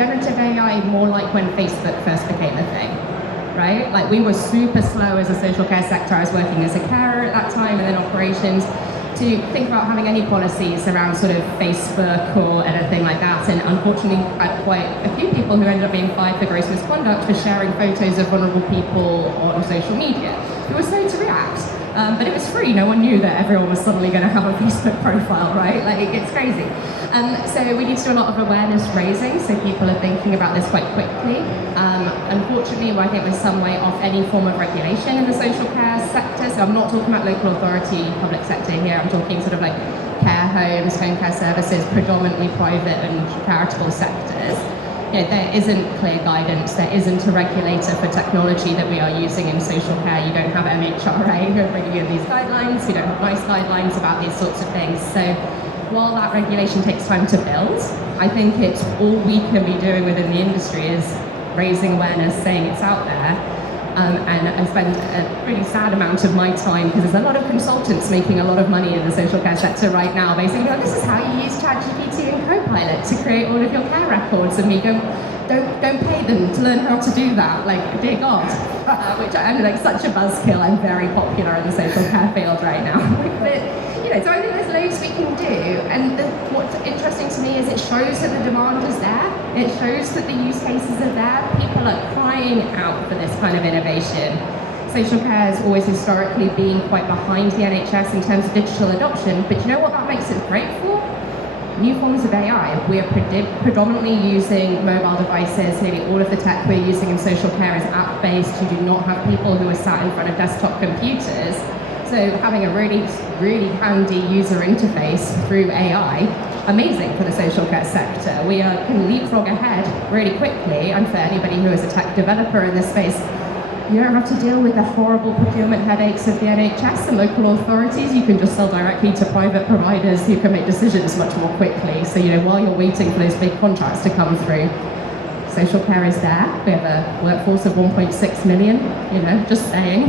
generative AI more like when Facebook first became a thing, right? Like we were super slow as a social care sector. I was working as a carer at that time and then operations to think about having any policies around sort of Facebook or anything like that. And unfortunately, I had quite a few people who ended up being fired for gross misconduct for sharing photos of vulnerable people on social media. It was slow to react. But it was free. No one knew that everyone was suddenly going to have a Facebook profile, right? Like, it's crazy. So we need to do a lot of awareness raising, so people are thinking about this quite quickly. Unfortunately, I think we're some way off any form of regulation in the social care sector. So I'm not talking about local authority, public sector here. I'm talking sort of like care homes, home care services, predominantly private and charitable sectors. You know, there isn't clear guidance, there isn't a regulator for technology that we are using in social care. You don't have MHRA who are bringing in these guidelines, you don't have nice guidelines about these sorts of things. So while that regulation takes time to build, I think it's all we can be doing within the industry is raising awareness, saying it's out there. And I spend a really sad amount of my time, because there's a lot of consultants making a lot of money in the social care sector right now, basically going, this is how you use ChatGPT and Copilot to create all of your care records, and me go, don't pay them to learn how to do that, like, dear God. Which I'm like such a buzzkill. I'm very popular in the social care field right now. But, you know, so I think there's loads we can do, and what's interesting to me is it shows that the demand is there. It shows that the use cases are there. People are crying out for this kind of innovation. Social care has always historically been quite behind the NHS in terms of digital adoption, but you know what that makes it great for? New forms of AI. We are predominantly using mobile devices. Nearly all of the tech we're using in social care is app-based. You do not have people who are sat in front of desktop computers. So having a really, really handy user interface through AI, amazing for the social care sector. We can leapfrog ahead really quickly, and for anybody who is a tech developer in this space, you don't have to deal with the horrible procurement headaches of the NHS and local authorities. You can just sell directly to private providers who can make decisions much more quickly. So, you know, while you're waiting for those big contracts to come through, social care is there. We have a workforce of 1.6 million, you know, just saying.